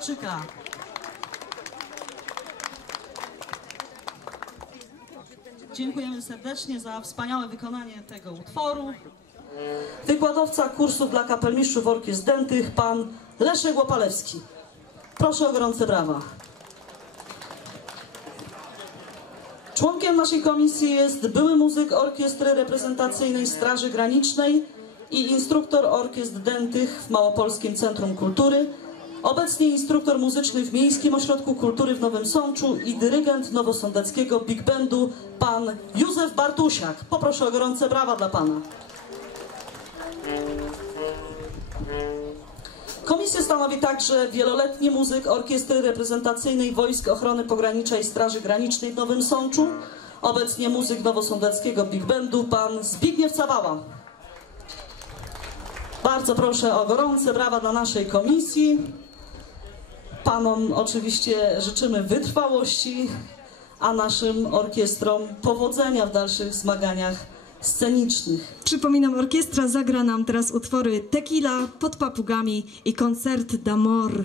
Bednarczyka. Dziękujemy serdecznie za wspaniałe wykonanie tego utworu. Wykładowca kursów dla kapelmistrzów orkiestr dętych, pan Leszek Łopalewski. Proszę o gorące brawa. Członkiem naszej komisji jest były muzyk Orkiestry Reprezentacyjnej Straży Granicznej i instruktor orkiestr dętych w Małopolskim Centrum Kultury, obecnie instruktor muzyczny w Miejskim Ośrodku Kultury w Nowym Sączu i dyrygent nowosądeckiego Big Bandu, pan Józef Bartusiak. Poproszę o gorące brawa dla pana. Komisję stanowi także wieloletni muzyk Orkiestry Reprezentacyjnej Wojsk Ochrony Pogranicznej Straży Granicznej w Nowym Sączu, obecnie muzyk nowosądeckiego Big Bandu, pan Zbigniew Cawała. Bardzo proszę o gorące brawa dla naszej komisji. Panom oczywiście życzymy wytrwałości, a naszym orkiestrom powodzenia w dalszych zmaganiach scenicznych. Przypominam, orkiestra zagra nam teraz utwory Tequila, Pod papugami i koncert d'amor.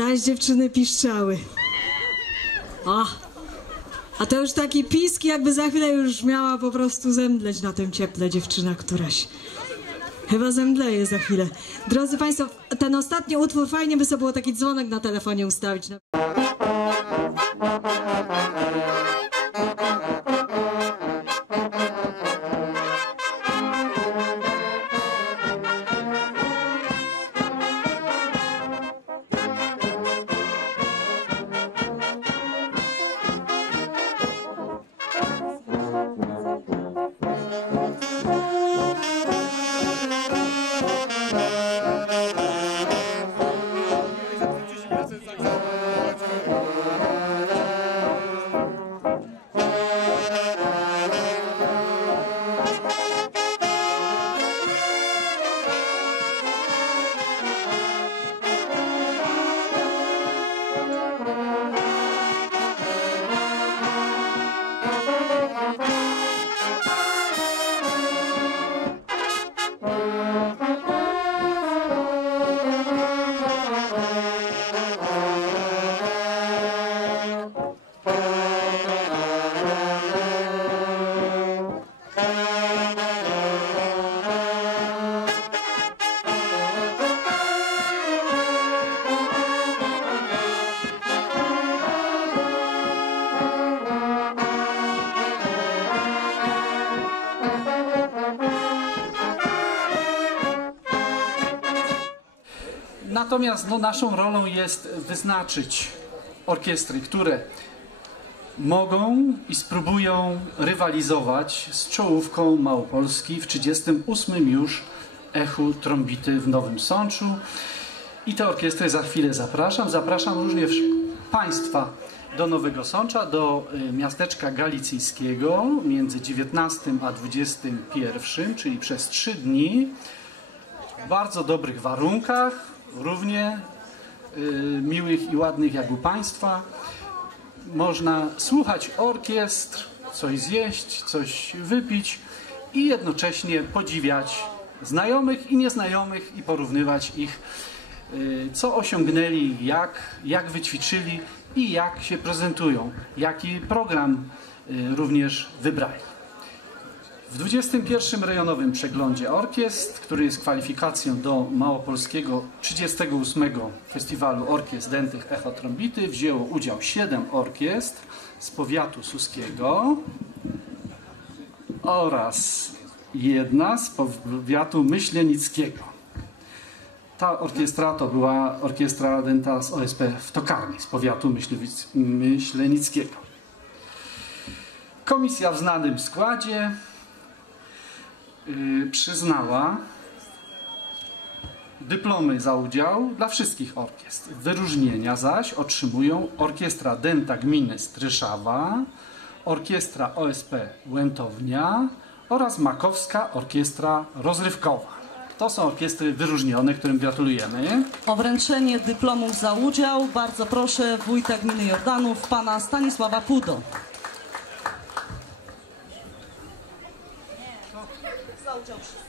Zaś dziewczyny piszczały. O, a to już taki pisk, jakby za chwilę już miała po prostu zemdleć na tym cieple dziewczyna któraś. Chyba zemdleje za chwilę. Drodzy Państwo, ten ostatni utwór fajnie by sobie było taki dzwonek na telefonie ustawić. Natomiast no, naszą rolą jest wyznaczyć orkiestry, które mogą i spróbują rywalizować z czołówką Małopolski w 38 już echu trombity w Nowym Sączu. I te orkiestry za chwilę zapraszam. Zapraszam również Państwa do Nowego Sącza, do y, miasteczka galicyjskiego między 19 a 21, czyli przez trzy dni w bardzo dobrych warunkach, równie y, miłych i ładnych jak u Państwa. Można słuchać orkiestr, coś zjeść, coś wypić i jednocześnie podziwiać znajomych i nieznajomych i porównywać ich y, co osiągnęli, jak, jak wyćwiczyli i jak się prezentują, jaki program y, również wybrali. W 21 rejonowym przeglądzie orkiestr, który jest kwalifikacją do Małopolskiego 38 Festiwalu Orkiestr Dętych Echo Trombity, wzięło udział 7 orkiestr z powiatu suskiego oraz jedna z powiatu myślenickiego. Ta orkiestra to była orkiestra dęta z OSP w Tokarni z powiatu myślenickiego. Komisja w znanym składzie przyznała dyplomy za udział dla wszystkich orkiestr. Wyróżnienia zaś otrzymują Orkiestra Dęta Gminy Stryszawa, Orkiestra OSP Łętownia oraz Makowska Orkiestra Rozrywkowa. To są orkiestry wyróżnione, którym gratulujemy. O wręczenie dyplomów za udział bardzo proszę wójta gminy Jordanów, pana Stanisława Pudo. 저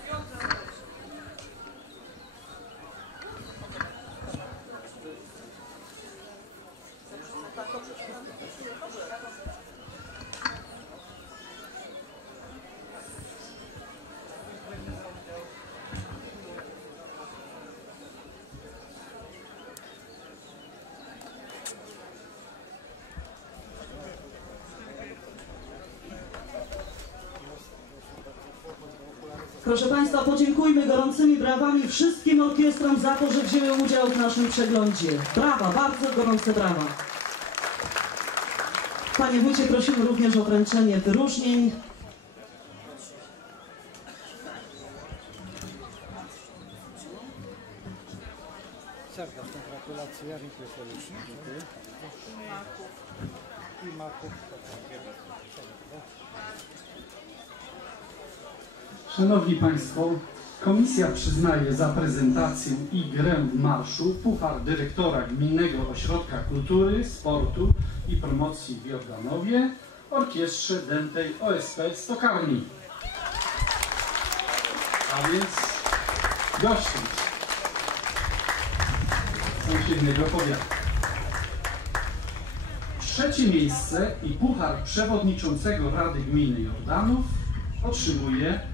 Proszę Państwa, podziękujmy gorącymi brawami wszystkim orkiestrom za to, że wzięły udział w naszym przeglądzie. Brawa, bardzo gorące brawa. Panie wójcie, prosimy również o wręczenie wyróżnień. Serdeczne gratulacje, dziękuję serdecznie. I Maków. Szanowni Państwo, Komisja przyznaje za prezentację i grę w marszu puchar dyrektora Gminnego Ośrodka Kultury, Sportu i Promocji w Jordanowie Orkiestrze Dętej OSP z Tokarni. A więc gościem sąsiedniego powiatu. Trzecie miejsce i puchar przewodniczącego Rady Gminy Jordanów otrzymuje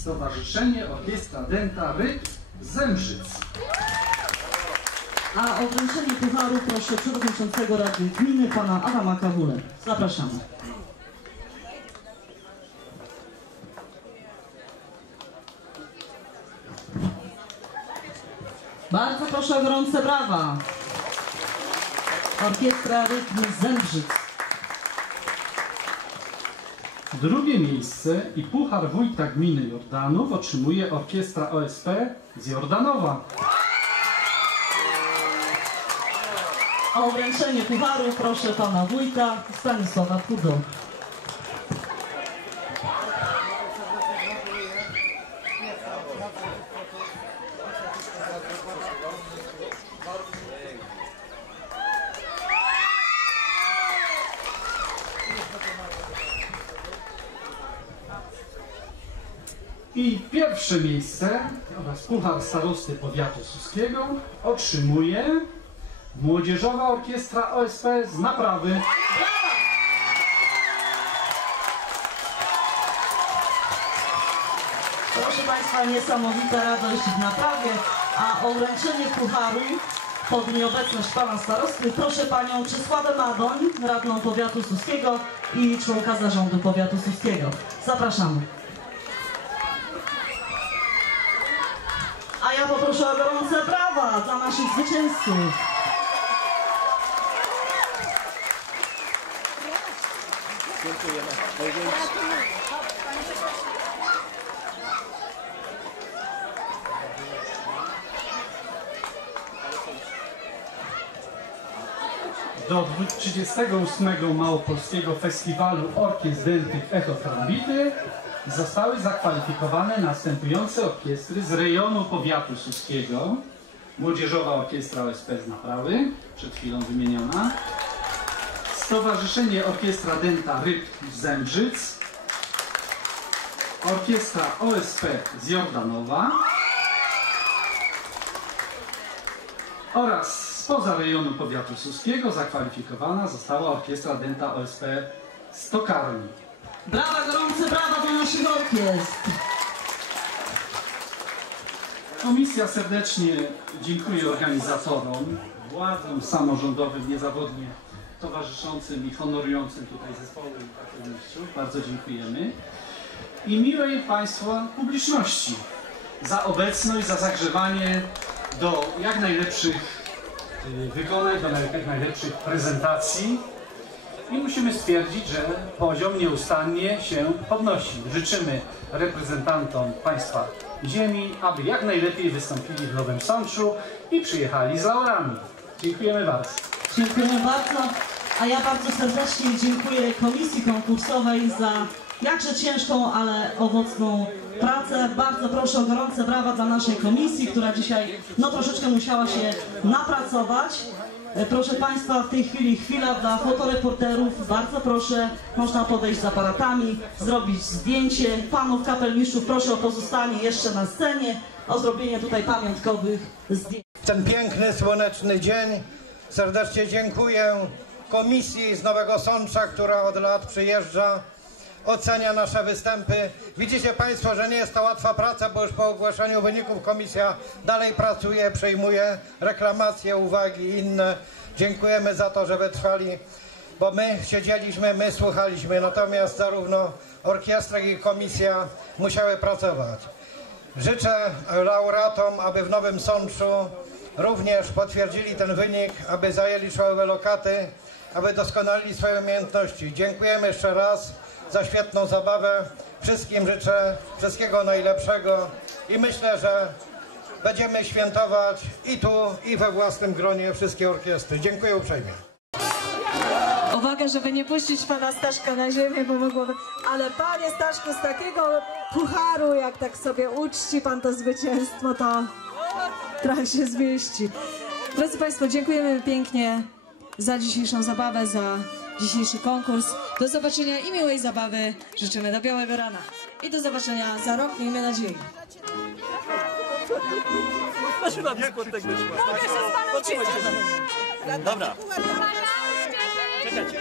Stowarzyszenie Orkiestra Dęta Ryb Zembrzyc. A o wręczenie pucharu proszę przewodniczącego Rady Gminy, pana Adama Kawulę. Zapraszamy. Bardzo proszę o gorące brawa. Orkiestra Rytm Zembrzyc. Drugie miejsce i puchar wójta gminy Jordanów otrzymuje Orkiestra OSP z Jordanowa. O wręczenie pucharu proszę pana wójta Stanisława Pudo. I pierwsze miejsce oraz puchar starosty powiatu suskiego otrzymuje Młodzieżowa Orkiestra OSP z Naprawy. Proszę Państwa, niesamowita radość w naprawie, a o wręczenie pucharu pod nieobecność Pana Starosty proszę Panią Czesławę Madoń, radną powiatu suskiego i członka zarządu powiatu suskiego. Zapraszamy. Ja poproszę o gorące brawa dla naszych zwycięzców. Do 38 Małopolskiego Festiwalu Orkiestr Dętych Echo Trombity zostały zakwalifikowane następujące orkiestry z rejonu powiatu suskiego. Młodzieżowa Orkiestra OSP z Naprawy, przed chwilą wymieniona. Stowarzyszenie Orkiestra Dęta Ryb z Zembrzyc. Orkiestra OSP z Jordanowa. Oraz spoza rejonu powiatu suskiego zakwalifikowana została orkiestra Denta OSP z Tokarni. Brawa, gorące brawa dla naszych orkiestr. Komisja serdecznie dziękuję organizatorom, władzom samorządowym niezawodnie towarzyszącym i honorującym tutaj zespoły i. Bardzo dziękujemy. I miłej Państwa publiczności za obecność, za zagrzewanie do jak najlepszych y, wykonań, do jak najlepszych prezentacji. I musimy stwierdzić, że poziom nieustannie się podnosi. Życzymy reprezentantom państwa ziemi, aby jak najlepiej wystąpili w Nowym Sączu i przyjechali z laurami. Dziękujemy bardzo. Dziękujemy bardzo. A ja bardzo serdecznie dziękuję komisji konkursowej za jakże ciężką, ale owocną pracę. Bardzo proszę o gorące brawa dla naszej komisji, która dzisiaj no troszeczkę musiała się napracować. E, Proszę Państwa, w tej chwili chwila dla fotoreporterów. Bardzo proszę, można podejść z aparatami, zrobić zdjęcie. Panów kapelmistrzów proszę o pozostanie jeszcze na scenie, o zrobienie tutaj pamiątkowych zdjęć. ten piękny, słoneczny dzień. Serdecznie dziękuję komisji z Nowego Sącza, która od lat przyjeżdża, ocenia nasze występy. Widzicie Państwo, że nie jest to łatwa praca, bo już po ogłaszaniu wyników komisja dalej pracuje, przejmuje reklamacje, uwagi inne. Dziękujemy za to, że wytrwali, bo my siedzieliśmy, my słuchaliśmy, natomiast zarówno orkiestra, jak i komisja musiały pracować. Życzę laureatom, aby w Nowym Sączu również potwierdzili ten wynik, aby zajęli czołowe lokaty, aby doskonalili swoje umiejętności. Dziękujemy jeszcze raz za świetną zabawę. Wszystkim życzę wszystkiego najlepszego i myślę, że będziemy świętować i tu, i we własnym gronie wszystkie orkiestry. Dziękuję uprzejmie. Uwaga, żeby nie puścić pana Staszka na ziemię, bo mogłoby... Ale panie Staszku, z takiego pucharu, jak tak sobie uczci pan to zwycięstwo, to trochę się zmieści. Drodzy Państwo, dziękujemy pięknie za dzisiejszą zabawę, za dzisiejszy konkurs. Do zobaczenia i miłej zabawy. Życzymy do białego rana. I do zobaczenia za rok, miejmy nadzieję. Mogę się z panem Dobra. Czekajcie.